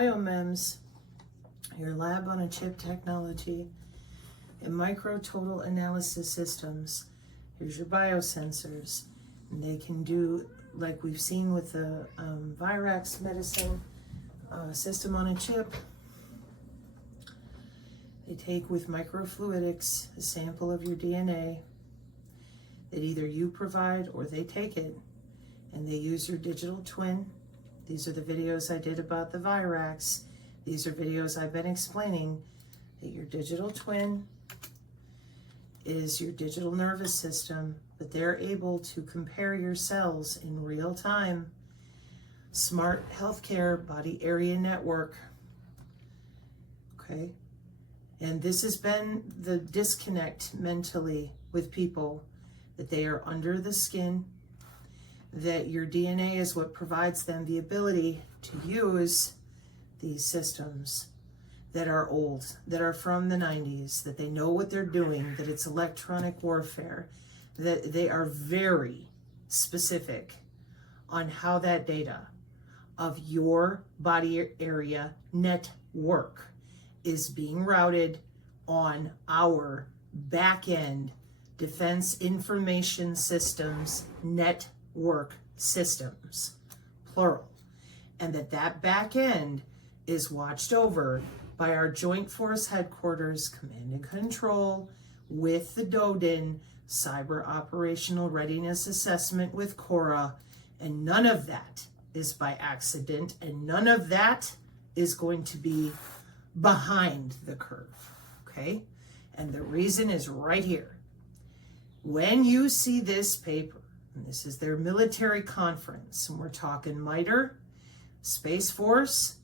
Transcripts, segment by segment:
BioMEMS, your lab on a chip technology, and micro total analysis systems. Here's your biosensors. And they can do, like we've seen with the Virax medicine system on a chip. They take with microfluidics a sample of your DNA that either you provide or they take it, and they use your digital twin. These are the videos I did about the Virax. These are videos I've been explaining that your digital twin is your digital nervous system, but they're able to compare your cells in real time. Smart healthcare body area network. Okay. And this has been the disconnect mentally with people, that they are under the skin, that your DNA is what provides them the ability to use these systems that are old, that are from the 90s, that they know what they're doing, that it's electronic warfare, that they are very specific on how that data of your body area network is being routed on our back-end Defense Information Systems network systems, plural, and that back end is watched over by our Joint Force Headquarters Command and Control with the DODIN Cyber Operational Readiness Assessment with CORA, and none of that is by accident, and none of that is going to be behind the curve, okay? And the reason is right here. When you see this paper, and this is their military conference, and we're talking MITRE, Space Force,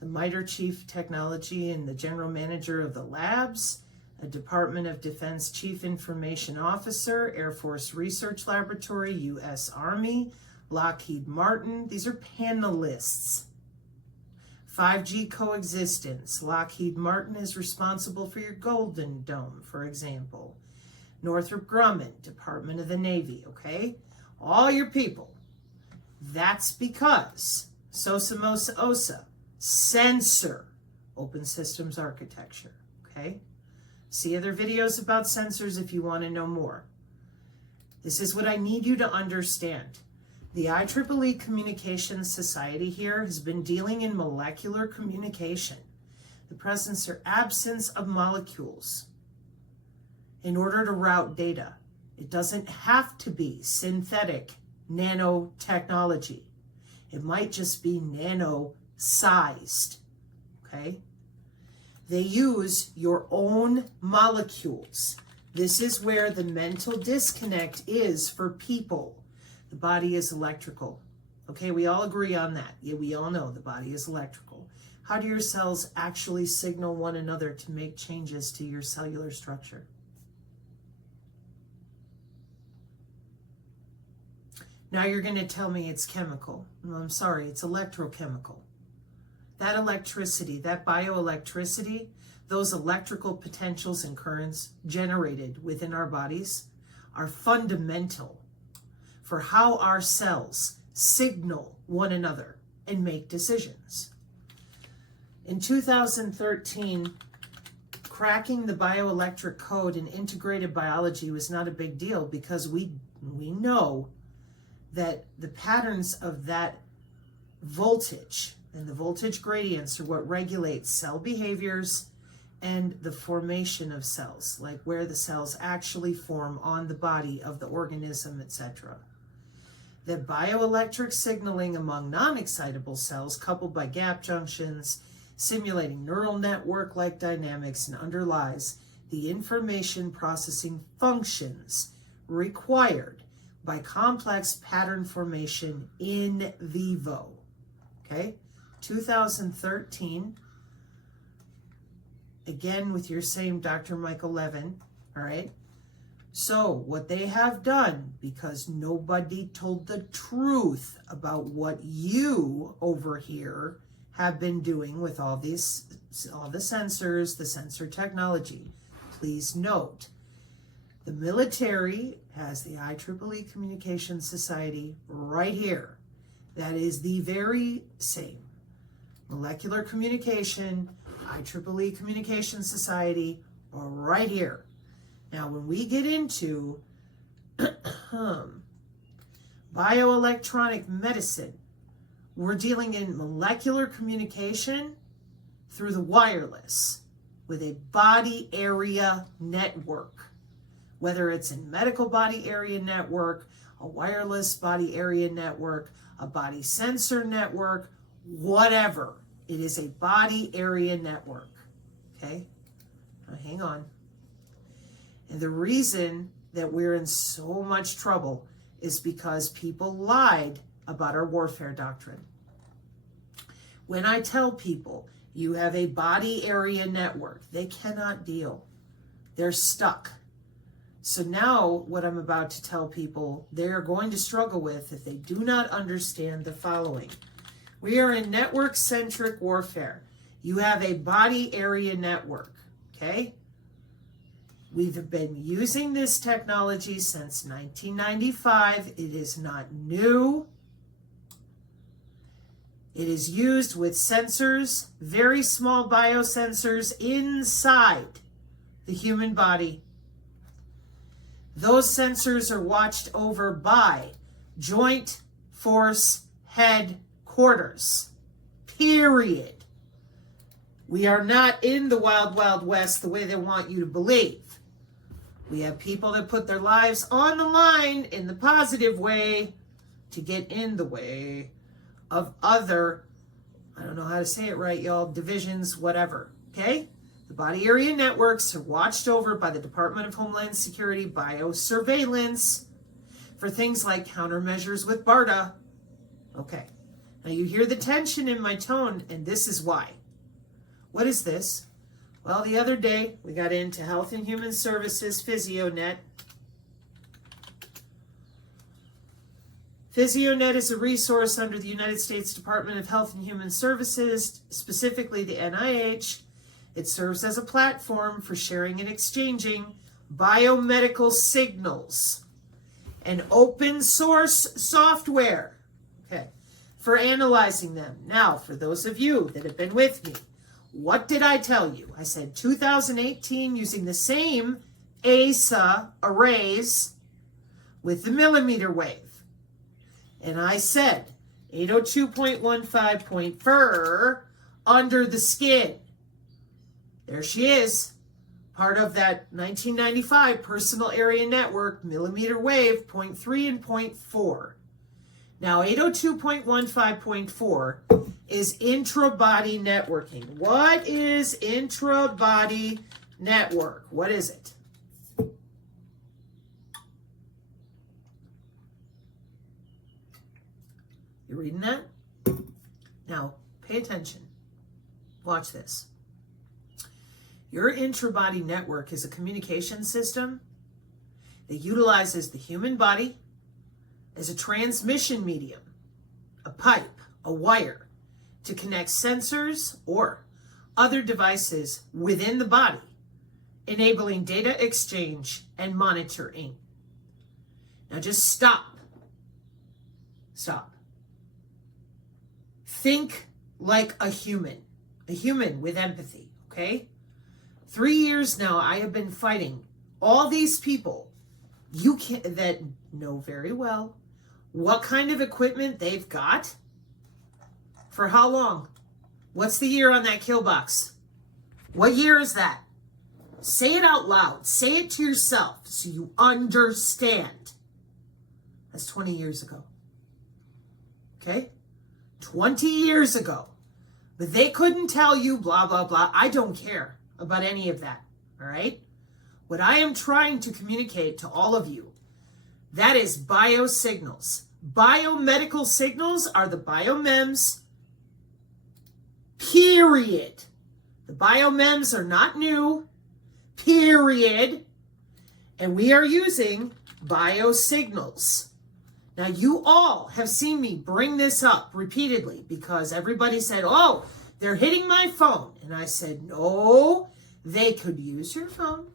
the MITRE Chief Technology and the General Manager of the labs, a Department of Defense Chief Information Officer, Air Force Research Laboratory, U.S. Army, Lockheed Martin. These are panelists. 5G coexistence. Lockheed Martin is responsible for your Golden Dome, for example. Northrop Grumman, Department of the Navy, okay? All your people. That's because SOSA OSA, sensor, open systems architecture, okay? See other videos about sensors if you want to know more. This is what I need you to understand. The IEEE Communications Society here has been dealing in molecular communication, the presence or absence of molecules, in order to route data. It doesn't have to be synthetic nanotechnology. It might just be nano-sized, okay? They use your own molecules. This is where the mental disconnect is for people. The body is electrical, okay? We all agree on that. Yeah, we all know the body is electrical. How do your cells actually signal one another to make changes to your cellular structure? Now you're going to tell me it's chemical. No, I'm sorry, it's electrochemical. That electricity, that bioelectricity, those electrical potentials and currents generated within our bodies are fundamental for how our cells signal one another and make decisions. In 2013, cracking the bioelectric code in integrated biology was not a big deal because we know that the patterns of that voltage and the voltage gradients are what regulate cell behaviors and the formation of cells, like where the cells actually form on the body of the organism, etc. The bioelectric signaling among non-excitable cells, coupled by gap junctions, simulating neural network-like dynamics, and underlies the information processing functions required by complex pattern formation in vivo, okay? 2013, again with your same Dr. Michael Levin, all right? So what they have done, because nobody told the truth about what you over here have been doing with all the sensors, the sensor technology, please note, the military has the IEEE Communications Society right here. That is the very same Molecular communication, IEEE Communication Society, right here. Now, when we get into bioelectronic medicine, we're dealing in molecular communication through the wireless with a body area network. Whether it's a medical body area network, a wireless body area network, a body sensor network, whatever. It is a body area network. Okay? Now hang on. And the reason that we're in so much trouble is because people lied about our warfare doctrine. When I tell people you have a body area network, they cannot deal. They're stuck. So now what I'm about to tell people they're going to struggle with if they do not understand the following. We are in network-centric warfare. You have a body area network, okay? We've been using this technology since 1995. It is not new. It is used with sensors, very small biosensors inside the human body. Those sensors are watched over by Joint Force Headquarters, period. We are not in the wild, wild west the way they want you to believe. We have people that put their lives on the line in the positive way to get in the way of other, I don't know how to say it right, y'all, divisions, whatever, okay? The body area networks are watched over by the Department of Homeland Security biosurveillance for things like countermeasures with BARDA. Okay, now you hear the tension in my tone, and this is why. What is this? Well, the other day we got into Health and Human Services PhysioNet. PhysioNet is a resource under the United States Department of Health and Human Services, specifically the NIH. It serves as a platform for sharing and exchanging biomedical signals and open source software, okay, for analyzing them. Now, for those of you that have been with me, what did I tell you? I said 2018 using the same ASA arrays with the millimeter wave. And I said 802.15.4 under the skin. There she is, part of that 1995 personal area network, millimeter wave, 0.3 and 0.4. Now, 802.15.4 is intra-body networking. What is intra-body network? What is it? You reading that? Now, pay attention. Watch this. Your intra-body network is a communication system that utilizes the human body as a transmission medium, a pipe, a wire, to connect sensors or other devices within the body, enabling data exchange and monitoring. Now just stop. Stop. Think like a human with empathy, okay? 3 years now, I have been fighting all these people that know very well what kind of equipment they've got. For how long? What's the year on that kill box? What year is that? Say it out loud. Say it to yourself so you understand. That's 20 years ago. Okay? 20 years ago. But they couldn't tell you blah, blah, blah. I don't care about any of that. All right? What I am trying to communicate to all of you, that is biosignals. Biomedical signals are the biomems, period. The biomems are not new, period. And we are using biosignals. Now, you all have seen me bring this up repeatedly because everybody said, oh, they're hitting my phone. And I said, no, they could use your phone,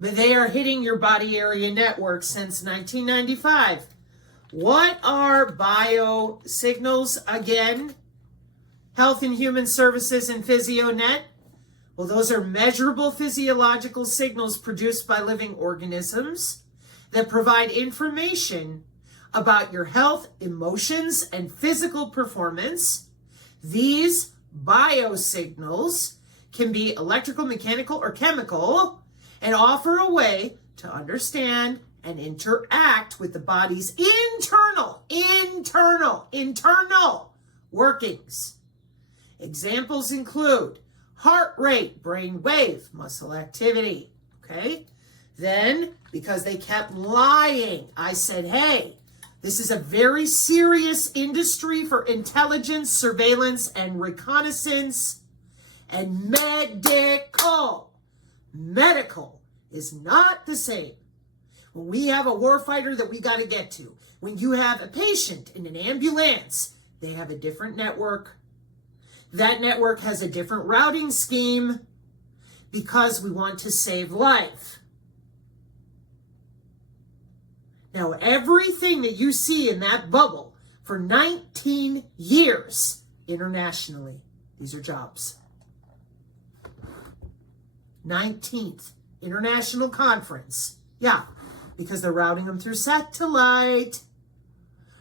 but they are hitting your body area network since 1995. What are biosignals again? Health and Human Services and PhysioNet. Well, those are measurable physiological signals produced by living organisms that provide information about your health, emotions, and physical performance. These biosignals can be electrical, mechanical, or chemical, and offer a way to understand and interact with the body's internal workings. Examples include heart rate, brain wave, muscle activity, okay? Then, because they kept lying, I said, hey, this is a very serious industry for intelligence, surveillance, and reconnaissance, and medical. Medical is not the same. When we have a warfighter that we got to get to, when you have a patient in an ambulance, they have a different network. That network has a different routing scheme because we want to save life. Now, everything that you see in that bubble for 19 years internationally, these are jobs. 19th International Conference. Yeah, because they're routing them through satellite,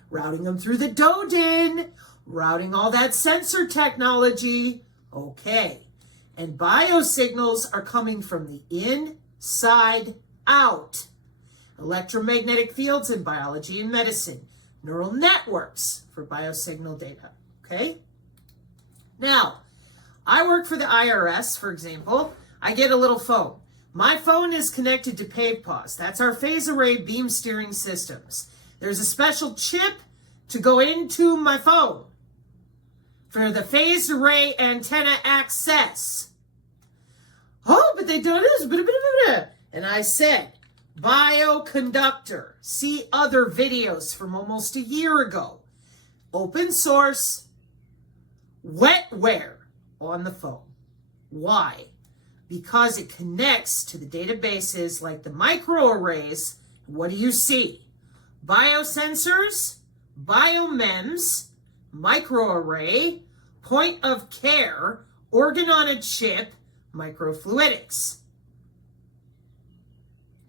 routing them through the DODIN, routing all that sensor technology. Okay. And biosignals are coming from the inside out. Electromagnetic fields in biology and medicine. Neural networks for biosignal data. Okay? Now, I work for the IRS, for example. I get a little phone. My phone is connected to PavePaws. That's our phase array beam steering systems. There's a special chip to go into my phone for the phase array antenna access. Oh, but they don't this. And I said, bioconductor. See other videos from almost a year ago. Open source, wetware on the phone. Why? Because it connects to the databases like the microarrays. What do you see? Biosensors, biomems, microarray, point of care, organ on a chip, microfluidics.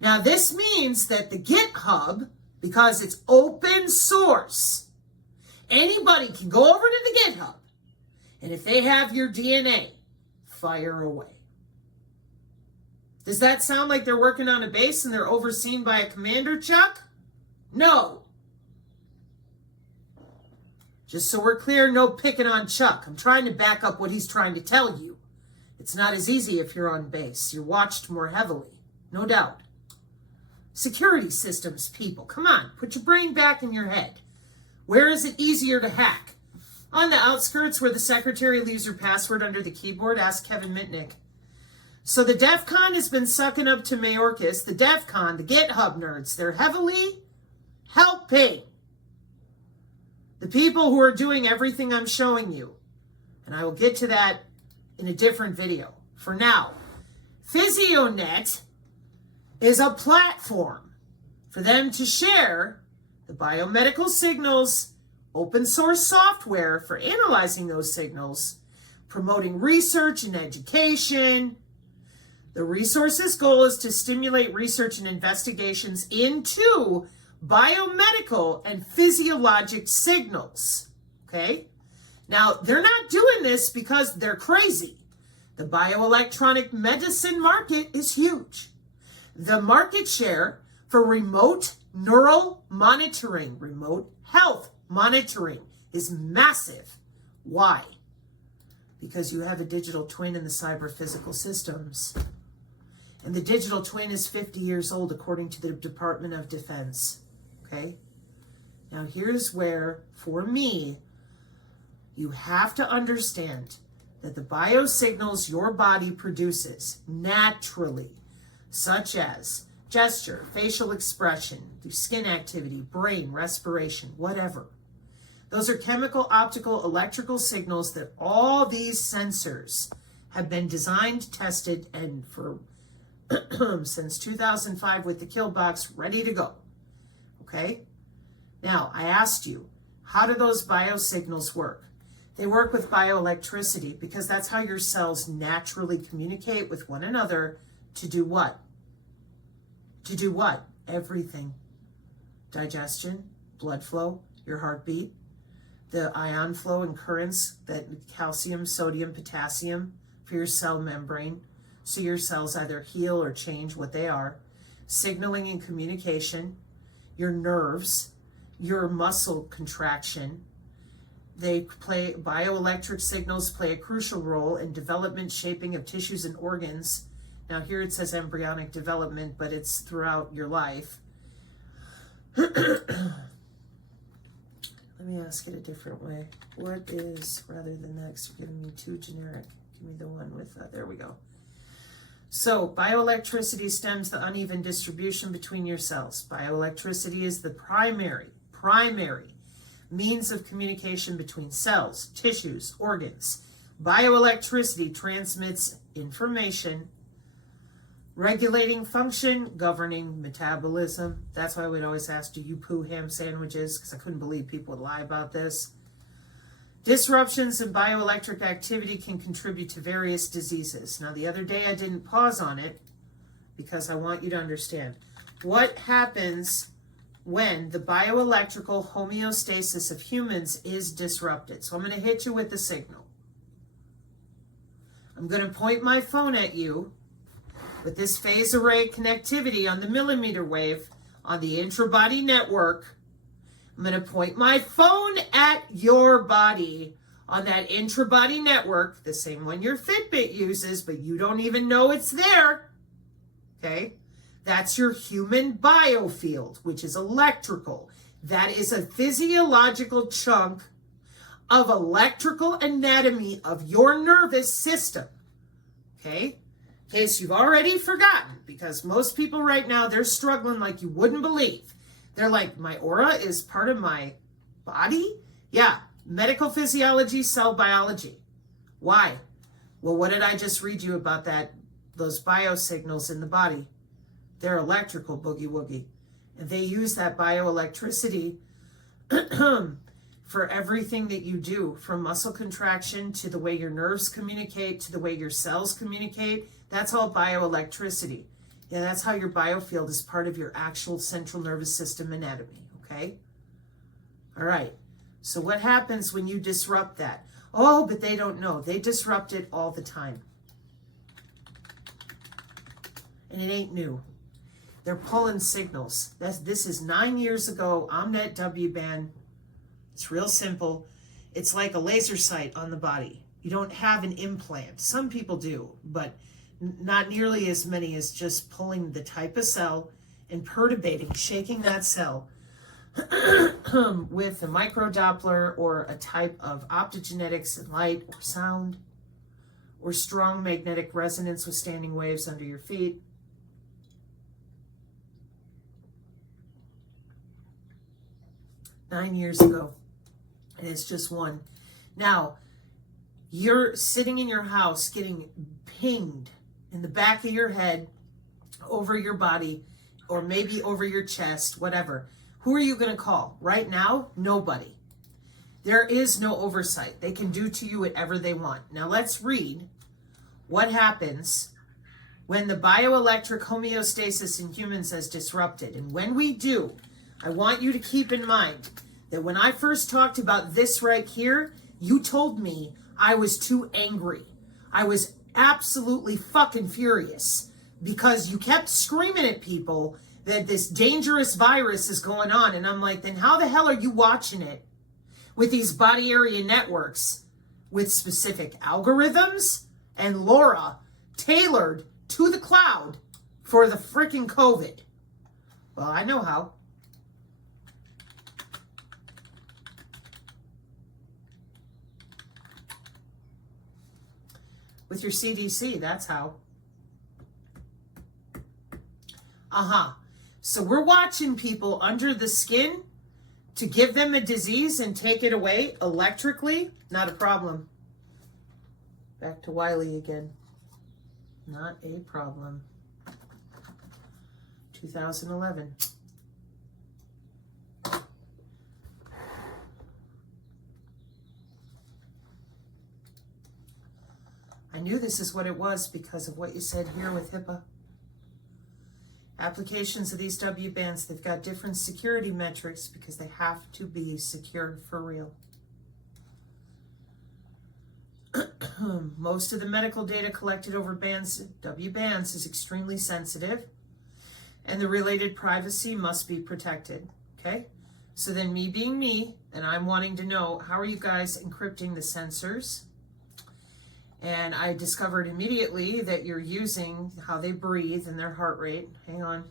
Now this means that the GitHub, because it's open source, anybody can go over to the GitHub, and if they have your DNA, fire away. Does that sound like they're working on a base and they're overseen by a commander, Chuck? No. Just so we're clear, no picking on Chuck. I'm trying to back up what he's trying to tell you. It's not as easy if you're on base. You're watched more heavily, no doubt. Security systems, people. Come on, put your brain back in your head. Where is it easier to hack? On the outskirts where the secretary leaves her password under the keyboard, ask Kevin Mitnick. So the DEF CON has been sucking up to Mayorkas, the DEF CON, the GitHub nerds. They're heavily helping the people who are doing everything I'm showing you. And I will get to that in a different video. For now, PhysioNet is a platform for them to share the biomedical signals, open source software for analyzing those signals, promoting research and education. The resource's goal is to stimulate research and investigations into biomedical and physiologic signals. Okay? Now, they're not doing this because they're crazy. The bioelectronic medicine market is huge. The market share for remote neural monitoring, remote health monitoring is massive. Why? Because you have a digital twin in the cyber physical systems. And the digital twin is 50 years old, according to the Department of Defense. Okay? Now, here's where, for me, you have to understand that the biosignals your body produces naturally, such as gesture, facial expression, through skin activity, brain, respiration, whatever. Those are chemical, optical, electrical signals that all these sensors have been designed, tested, and for since 2005 with the kill box ready to go. Okay? Now, I asked you, how do those biosignals work? They work with bioelectricity because that's how your cells naturally communicate with one another to do what? To do what? Everything. Digestion, blood flow, your heartbeat, the ion flow and currents, that calcium, sodium, potassium for your cell membrane, so your cells either heal or change what they are, signaling and communication, your nerves, your muscle contraction. They play, bioelectric signals play a crucial role in development, shaping of tissues and organs. Now here it says embryonic development, but it's throughout your life. Let me ask it a different way. What is, rather than that, 'cause you're giving me too generic. Give me the one with, there we go. So bioelectricity stems the uneven distribution between your cells. Bioelectricity is the primary means of communication between cells, tissues, organs. Bioelectricity transmits information, regulating function, governing metabolism. That's why I would always ask, do you poo ham sandwiches? Because I couldn't believe people would lie about this. Disruptions in bioelectric activity can contribute to various diseases. Now, the other day I didn't pause on it because I want you to understand what happens when the bioelectrical homeostasis of humans is disrupted. So I'm going to hit you with the signal. I'm going to point my phone at you with this phase array connectivity on the millimeter wave on the intrabody network. I'm going to point my phone at your body on that intrabody network, the same one your Fitbit uses, but you don't even know it's there. Okay? That's your human biofield, which is electrical. That is a physiological chunk of electrical anatomy of your nervous system. Okay? In case you've already forgotten, because most people right now, they're struggling like you wouldn't believe. They're like, my aura is part of my body? Yeah, medical physiology, cell biology. Why? Well, what did I just read you about that? Those biosignals in the body. They're electrical, boogie woogie. And they use that bioelectricity for everything that you do, from muscle contraction to the way your nerves communicate, to the way your cells communicate. That's all bioelectricity. Yeah, that's how your biofield is part of your actual central nervous system anatomy, okay? All right, so what happens when you disrupt that? Oh, but they don't know. They disrupt it all the time. And it ain't new. They're pulling signals. This is 9 years ago, Omnet W-band. It's real simple. It's like a laser sight on the body. You don't have an implant. Some people do, but not nearly as many as just pulling the type of cell and perturbating, shaking that cell with a microdoppler or a type of optogenetics and light or sound or strong magnetic resonance with standing waves under your feet. Nine years ago, and it's just one. Now, you're sitting in your house getting pinged in the back of your head, over your body, or maybe over your chest, whatever. Who are you going to call? Right now, nobody. There is no oversight. They can do to you whatever they want. Now let's read what happens when the bioelectric homeostasis in humans is disrupted. And when we do, I want you to keep in mind that when I first talked about this right here, you told me I was too angry. I was absolutely fucking furious because you kept screaming at people that this dangerous virus is going on. And I'm like, then how the hell are you watching it with these body area networks with specific algorithms and LoRa tailored to the cloud for the freaking COVID? Well, I know how. With your CDC, that's how. So we're watching people under the skin to give them a disease and take it away electrically. Not a problem. Back to Wiley again. Not a problem. 2011. I knew this is what it was because of what you said here with HIPAA. Applications of these W bands, they've got different security metrics because they have to be secure for real. Most of the medical data collected over bands, W bands, is extremely sensitive, and the related privacy must be protected, okay? So then me being me, and I'm wanting to know, how are you guys encrypting the sensors? And I discovered immediately that you're using how they breathe and their heart rate. Hang on.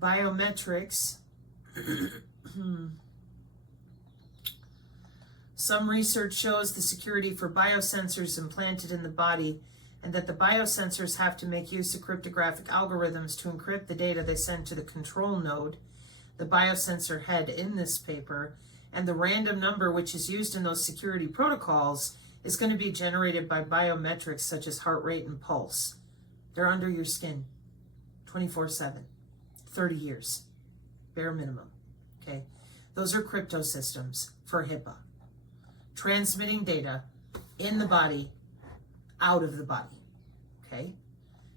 Biometrics. Some research shows the security for biosensors implanted in the body, and that the biosensors have to make use of cryptographic algorithms to encrypt the data they send to the control node, the biosensor head in this paper, and the random number which is used in those security protocols is going to be generated by biometrics such as heart rate and pulse. They're under your skin 24/7, 30 years, bare minimum, okay? Those are crypto systems for HIPAA, transmitting data in the body, out of the body, okay?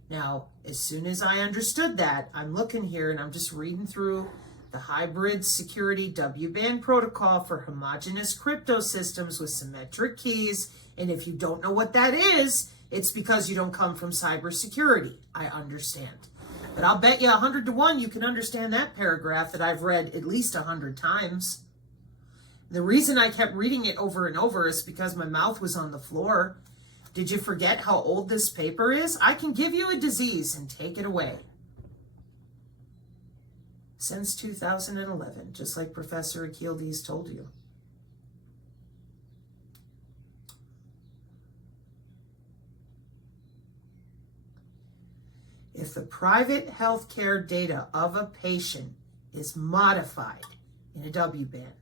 Now, as soon as I understood that, I'm looking here and I'm just reading through the hybrid security W-band protocol for homogeneous crypto systems with symmetric keys. And if you don't know what that is, it's because you don't come from cybersecurity. I understand. But I'll bet you 100 to 1 you can understand that paragraph that I've read at least 100 times. The reason I kept reading it over and over is because my mouth was on the floor. Did you forget how old this paper is? I can give you a disease and take it away. Since 2011, just like Professor Akildes told you. If the private healthcare data of a patient is modified in a W-band,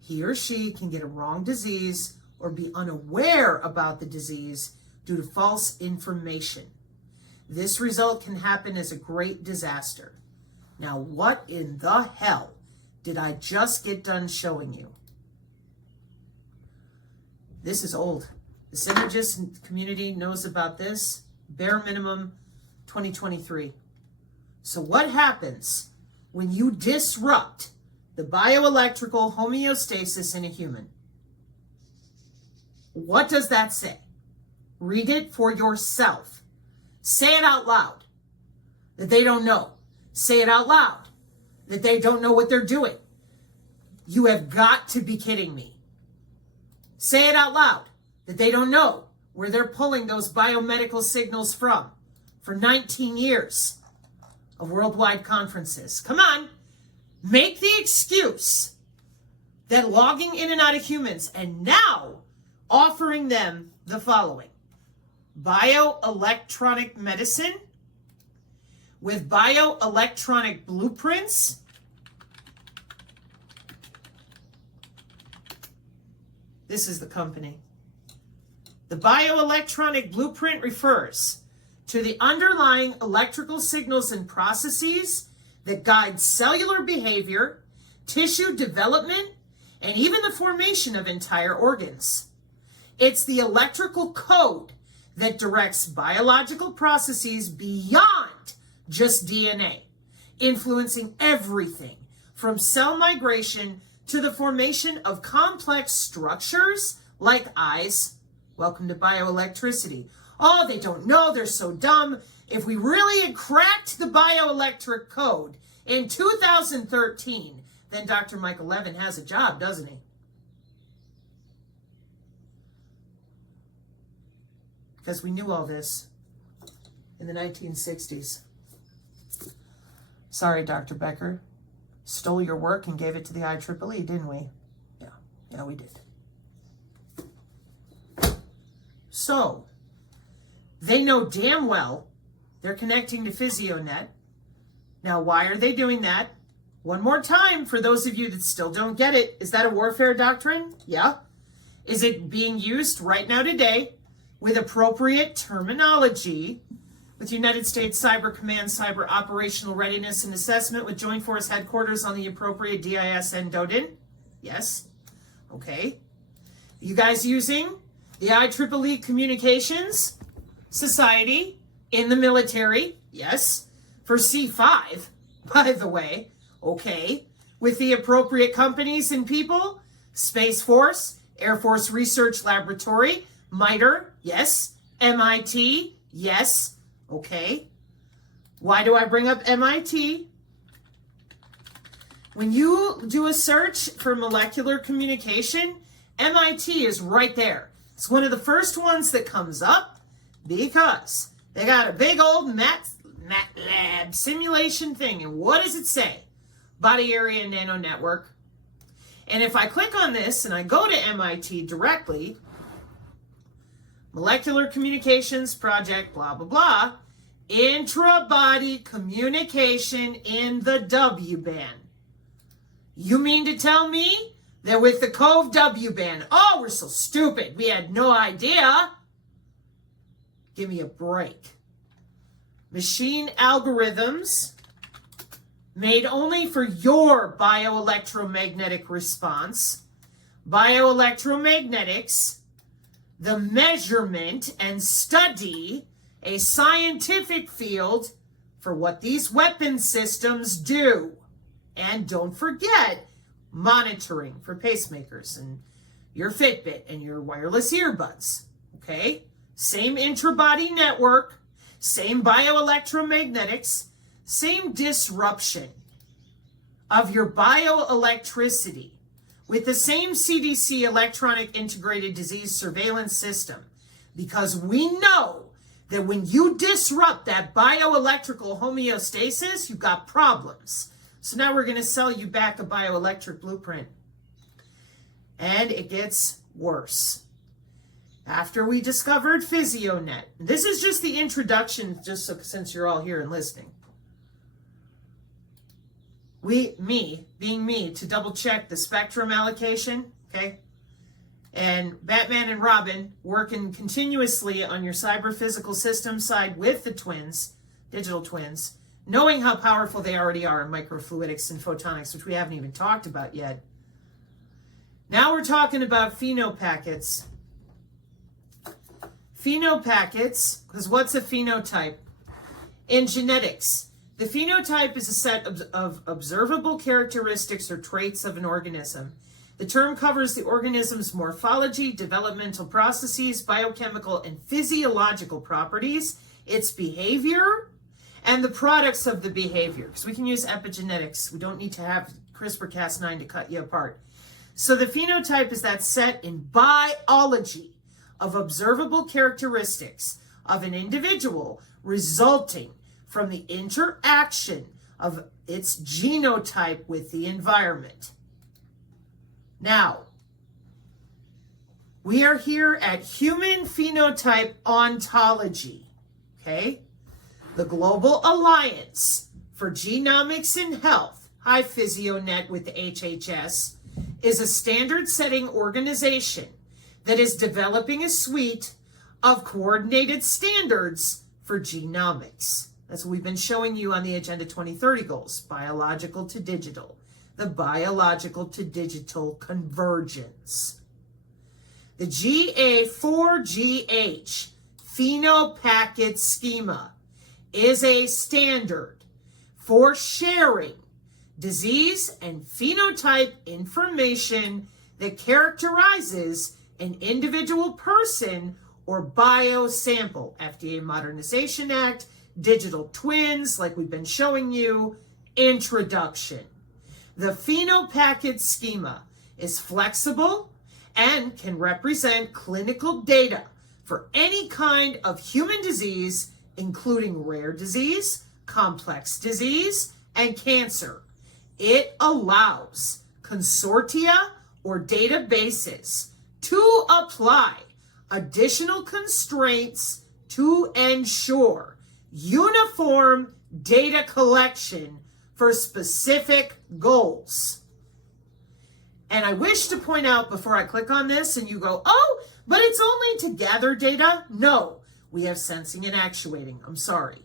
he or she can get a wrong disease or be unaware about the disease due to false information. This result can happen as a great disaster. Now, what in the hell did I just get done showing you? This is old. The synergist community knows about this. Bare minimum 2023. So what happens when you disrupt the bioelectrical homeostasis in a human? What does that say? Read it for yourself. Say it out loud that they don't know. Say it out loud that they don't know what they're doing. You have got to be kidding me. Say it out loud that they don't know where they're pulling those biomedical signals from for 19 years of worldwide conferences. Come on, make the excuse that logging in and out of humans and now offering them the following: bioelectronic medicine with bioelectronic blueprints, this is the company. The bioelectronic blueprint refers to the underlying electrical signals and processes that guide cellular behavior, tissue development, and even the formation of entire organs. It's the electrical code that directs biological processes beyond just DNA, influencing everything from cell migration to the formation of complex structures like eyes. Welcome to bioelectricity. Oh, they don't know, they're so dumb. If we really had cracked the bioelectric code in 2013, then Dr. Michael Levin has a job, doesn't he? Because we knew all this in the 1960s. Sorry, Dr. Becker. Stole your work and gave it to the IEEE, didn't we? Yeah, we did. So, they know damn well they're connecting to PhysioNet. Now, why are they doing that? One more time, for those of you that still don't get it, is that a warfare doctrine? Yeah. Is it being used right now today with appropriate terminology with United States Cyber Command Cyber Operational Readiness and Assessment with Joint Force Headquarters on the appropriate DIS and DODIN? Yes. Okay. You guys using the IEEE Communications Society in the military? Yes. For C5, by the way. Okay. With the appropriate companies and people? Space Force, Air Force Research Laboratory, MITRE, yes. MIT, yes. Okay. Why do I bring up MIT? When you do a search for molecular communication, MIT is right there. It's one of the first ones that comes up because they got a big old MATLAB simulation thing. And what does it say? Body area nano network. And if I click on this and I go to MIT directly, molecular communications project, blah, blah, blah, intra-body communication in the W-band. You mean to tell me that with the COVE W-band, oh, we're so stupid, we had no idea? Give me a break. Machine algorithms made only for your bioelectromagnetic response. Bioelectromagnetics, the measurement and study, a scientific field for what these weapon systems do. And don't forget, monitoring for pacemakers and your Fitbit and your wireless earbuds. Okay? Same intra-body network, same bioelectromagnetics, same disruption of your bioelectricity with the same CDC electronic integrated disease surveillance system. Because we know that when you disrupt that bioelectrical homeostasis, you've got problems. So now we're going to sell you back a bioelectric blueprint. And it gets worse. After we discovered PhysioNet, this is just the introduction, just so, since you're all here and listening. Being me, to double check the spectrum allocation, okay? And Batman and Robin working continuously on your cyber physical system side with the twins, digital twins, knowing how powerful they already are in microfluidics and photonics, which we haven't even talked about yet. Now we're talking about phenopackets. Phenopackets, because what's a phenotype? In genetics, the phenotype is a set of observable characteristics or traits of an organism. The term covers the organism's morphology, developmental processes, biochemical and physiological properties, its behavior, and the products of the behavior. Because we can use epigenetics. We don't need to have CRISPR-Cas9 to cut you apart. So the phenotype is that set in biology of observable characteristics of an individual resulting from the interaction of its genotype with the environment. Now, we are here at Human Phenotype Ontology, okay? The Global Alliance for Genomics in Health, hi PhysioNet with the HHS, is a standard-setting organization that is developing a suite of coordinated standards for genomics. That's what we've been showing you on the Agenda 2030 goals, biological to digital, the biological to digital convergence. The GA4GH phenopacket schema is a standard for sharing disease and phenotype information that characterizes an individual person or biosample. FDA Modernization Act, digital twins, like we've been showing you, introduction. The phenopacket schema is flexible and can represent clinical data for any kind of human disease, including rare disease, complex disease, and cancer. It allows consortia or databases to apply additional constraints to ensure uniform data collection for specific goals. And I wish to point out before I click on this and you go, oh, but it's only to gather data. No, we have sensing and actuating. I'm sorry.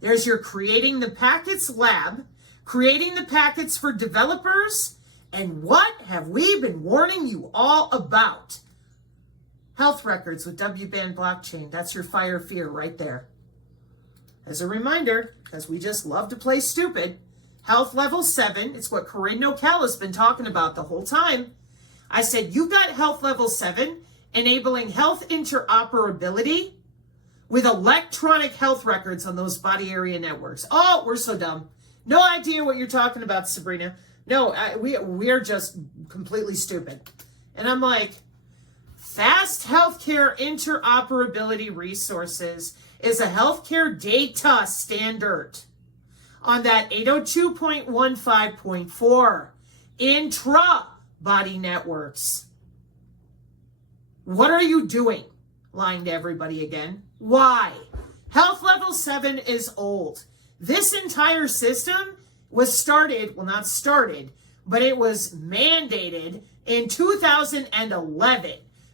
There's your creating the packets lab, creating the packets for developers, and what have we been warning you all about? health records with W-band blockchain. That's your fire fear right there. As a reminder, because we just love to play stupid, health level 7, it's what Corinne Nokel has been talking about the whole time. I said, you got health level 7, enabling health interoperability with electronic health records on those body area networks. Oh, we're so dumb. No idea what you're talking about, Sabrina. No, we're just completely stupid. And I'm like, fast healthcare interoperability resources is a healthcare data standard on that 802.15.4 intra-body networks. What are you doing? Lying to everybody again. Why? Health level 7 is old. This entire system was started, well, not started, but it was mandated in 2011.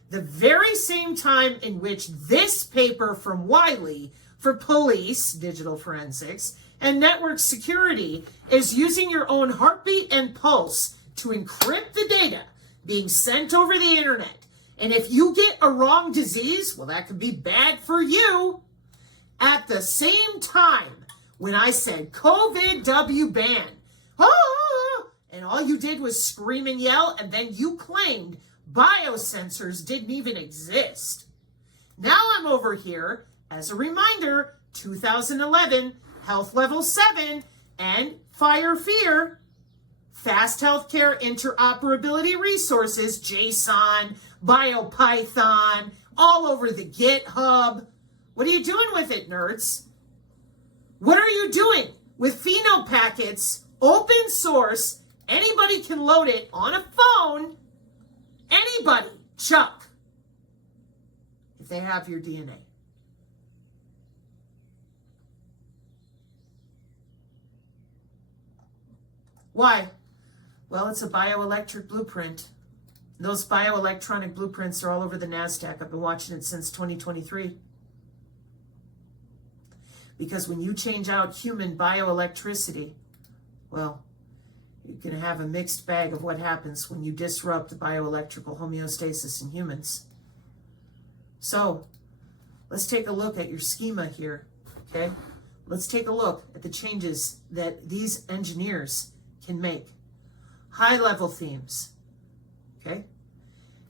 The very same time in which this paper from Wiley for police, digital forensics, and network security is using your own heartbeat and pulse to encrypt the data being sent over the internet. And if you get a wrong disease, well, that could be bad for you. At the same time, when I said COVID W-ban, and all you did was scream and yell, and then you claimed biosensors didn't even exist. Now I'm over here, as a reminder, 2011, health level 7, and fire fear, fast healthcare interoperability resources, JSON, BioPython, all over the GitHub. What are you doing with it, nerds? What are you doing with phenopackets, open source? Anybody can load it on a phone. Anybody, Chuck, if they have your DNA. Why? Well, it's a bioelectric blueprint. Those bioelectronic blueprints are all over the NASDAQ. I've been watching it since 2023. Because when you change out human bioelectricity, well, you're going to have a mixed bag of what happens when you disrupt bioelectrical homeostasis in humans. So, let's take a look at your schema here, okay? Let's take a look at the changes that these engineers can make. High-level themes, okay?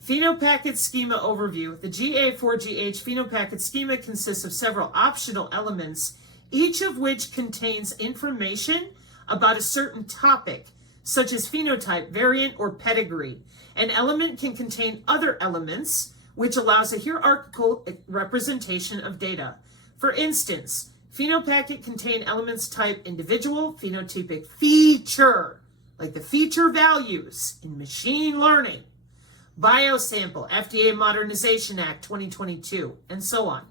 Phenopacket schema overview. The GA4GH phenopacket schema consists of several optional elements, each of which contains information about a certain topic, such as phenotype, variant, or pedigree. An element can contain other elements, which allows a hierarchical representation of data. For instance, phenopacket contain elements type individual, phenotypic feature, like the feature values in machine learning, biosample, FDA Modernization Act 2022, and so on.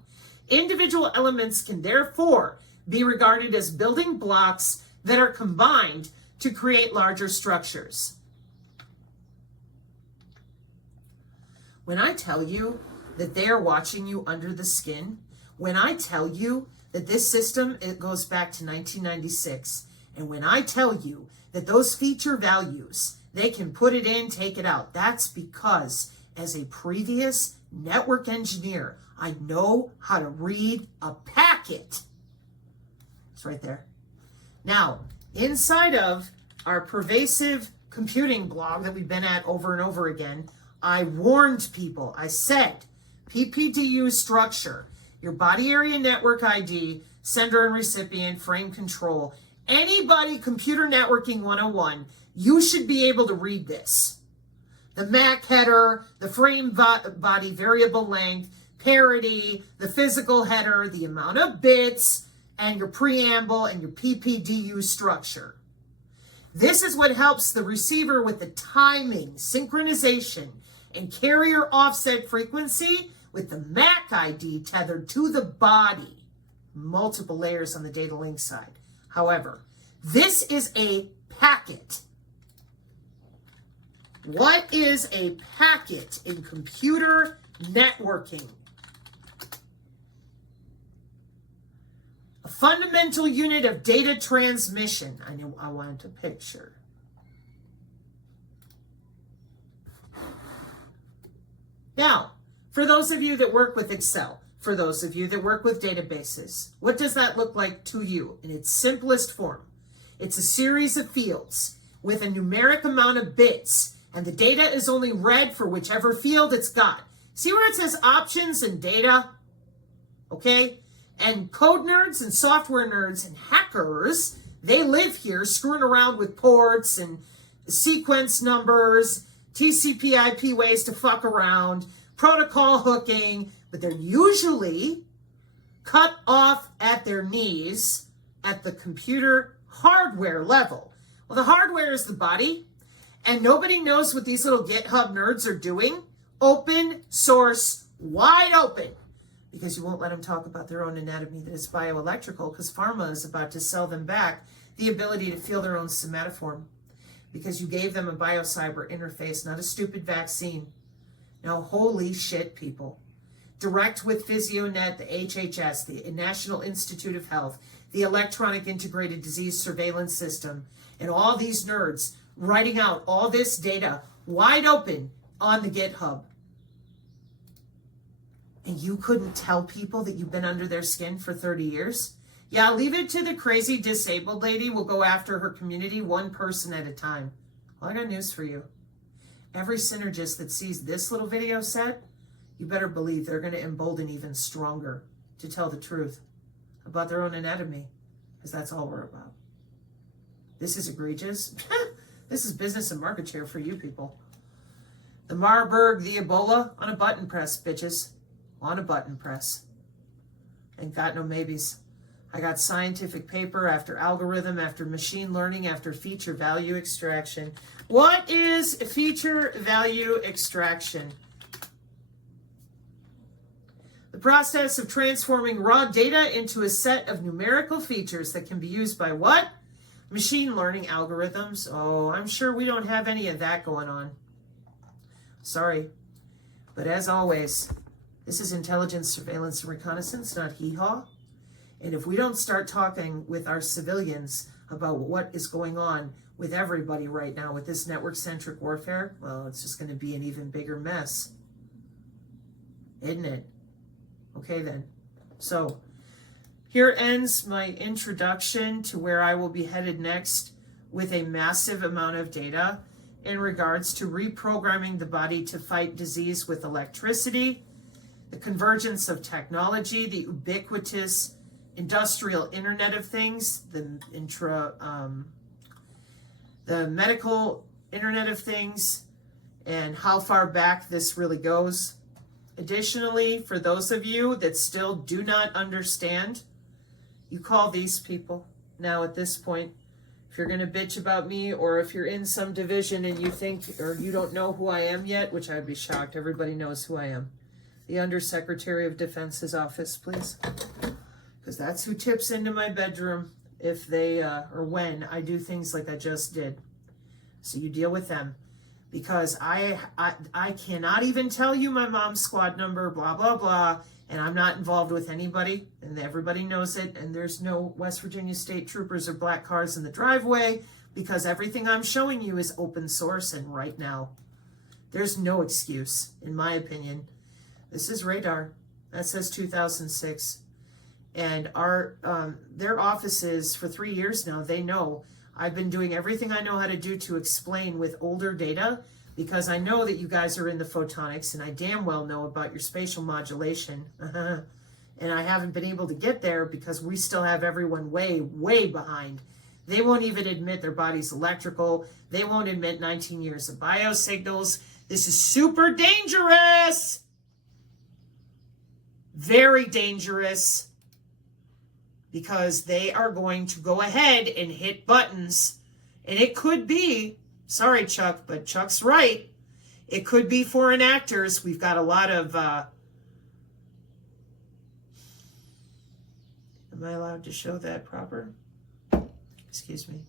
Individual elements can therefore be regarded as building blocks that are combined to create larger structures. When I tell you that they are watching you under the skin, when I tell you that this system, it goes back to 1996, and when I tell you that those feature values, they can put it in, take it out, that's because as a previous network engineer, I know how to read a packet. It's right there. Now, inside of our pervasive computing blog that we've been at over and over again, I warned people. I said, PPDU structure, your body area network ID, sender and recipient, frame control, anybody computer networking 101, you should be able to read this. The MAC header, the frame body variable length, parity, the physical header, the amount of bits, and your preamble and your PPDU structure. This is what helps the receiver with the timing, synchronization, and carrier offset frequency with the MAC ID tethered to the body. Multiple layers on the data link side. However, this is a packet. What is a packet in computer networking? A fundamental unit of data transmission. I wanted a picture. Now, for those of you that work with Excel, for those of you that work with databases, what does that look like to you in its simplest form? It's a series of fields with a numeric amount of bits, and the data is only read for whichever field it's got. See where it says options and data? Okay? And code nerds and software nerds and hackers, they live here screwing around with ports and sequence numbers, TCP IP ways to fuck around, protocol hooking, but they're usually cut off at their knees at the computer hardware level. Well, the hardware is the body, and nobody knows what these little GitHub nerds are doing. Open source, wide open, because you won't let them talk about their own anatomy that is bioelectrical, because pharma is about to sell them back the ability to feel their own somatoform, because you gave them a biocyber interface, not a stupid vaccine. Now, holy shit, people. Direct with PhysioNet, the HHS, the National Institute of Health, the Electronic Integrated Disease Surveillance System, and all these nerds writing out all this data wide open on the GitHub. And you couldn't tell people that you've been under their skin for 30 years? Yeah, leave it to the crazy disabled lady. We'll go after her community one person at a time. Well, I got news for you. Every synergist that sees this little video set, you better believe they're going to embolden even stronger to tell the truth about their own anatomy, because that's all we're about. This is egregious. This is business and market share for you people. The Marburg, the Ebola, on a button press, bitches. On a button press. Ain't got no maybes. I got scientific paper after algorithm, after machine learning, after feature value extraction. What is feature value extraction? The process of transforming raw data into a set of numerical features that can be used by what? Machine learning algorithms. Oh, I'm sure we don't have any of that going on. Sorry. But as always, this is intelligence, surveillance, and reconnaissance, not hee-haw. And if we don't start talking with our civilians about what is going on with everybody right now with this network-centric warfare, well, it's just going to be an even bigger mess. Isn't it? Okay, then. So, here ends my introduction to where I will be headed next with a massive amount of data in regards to reprogramming the body to fight disease with electricity, the convergence of technology, the ubiquitous industrial Internet of Things, the medical Internet of Things, and how far back this really goes. Additionally, for those of you that still do not understand, you call these people. Now at this point, if you're going to bitch about me, or if you're in some division and you think, or you don't know who I am yet, which I'd be shocked, everybody knows who I am. The Undersecretary of Defense's office, please. Because that's who tips into my bedroom if they, or when I do things like I just did. So you deal with them. Because I cannot even tell you my mom's squad number, blah, blah, blah, and I'm not involved with anybody, and everybody knows it, and there's no West Virginia State Troopers or black cars in the driveway, because everything I'm showing you is open source, and right now, there's no excuse, in my opinion. This is radar. That says 2006. And their offices, for 3 years now, they know I've been doing everything I know how to do to explain with older data, because I know that you guys are in the photonics, and I damn well know about your spatial modulation. And I haven't been able to get there because we still have everyone way, way behind. They won't even admit their body's electrical. They won't admit 19 years of biosignals. This is super dangerous. Very dangerous. Because they are going to go ahead and hit buttons. And it could be, sorry Chuck, but Chuck's right. It could be foreign actors. We've got a lot of, am I allowed to show that proper? Excuse me.